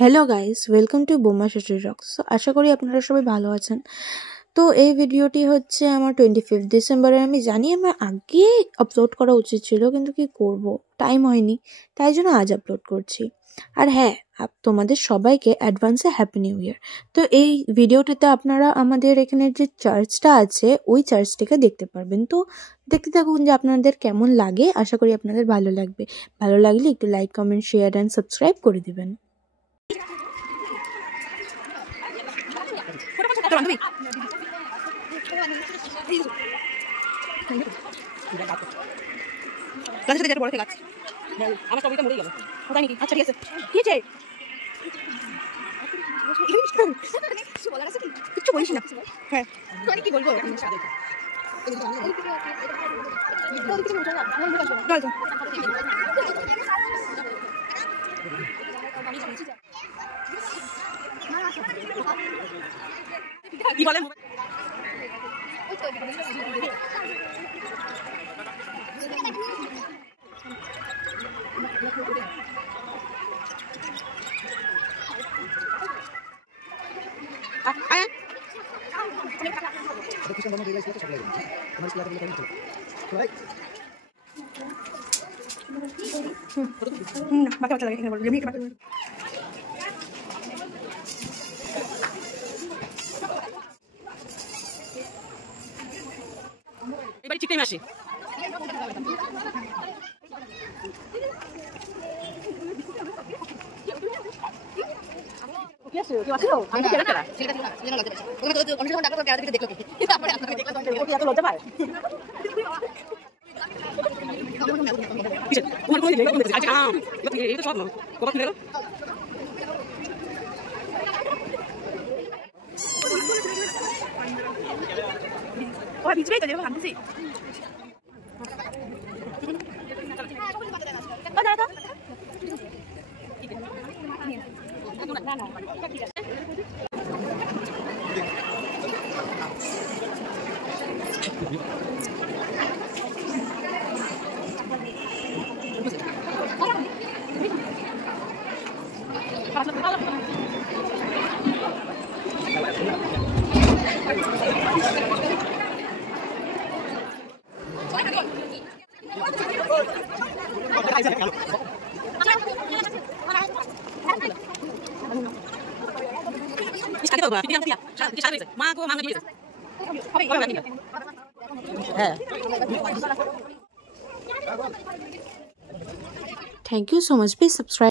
Hello guys, welcome to বোমা শাশুড়ি rocks. আশা করি আপনারা সবাই ভালো আছেন। তো এই ভিডিওটি হচ্ছে আমার 25 ডিসেম্বরে। আমি জানি আমার আগে আপলোড করা উচিত ছিল, কিন্তু কি করব, টাইম হয়নি, তাই জন্য আজ আপলোড করছি। আর হ্যাঁ, তোমাদের সবাইকে অ্যাডভান্সে হ্যাপি নিউ ইয়ার। তো এই ভিডিওটিতে আপনারা আমাদের এখানে যে চার্চটা আছে ওই চার্চটিকে দেখতে পারবেন। তো দেখতে থাকুন যে আপনাদের কেমন লাগে। আশা করি আপনাদের ভালো লাগবে। ভালো লাগলে একটু like, comment, share and subscribe করে দিবেন। আমার সবইটা মরে গেল। কোথায় নাকি? আচ্ছা ঠিক আছে। কি আছে? কিছু বলার আছে কি? কিছু বলিস না। হ্যাঁ। মানে কি বলবো? কি বলে? এবারে ঠিক টাইম আসে। Thank you so much. Please subscribe.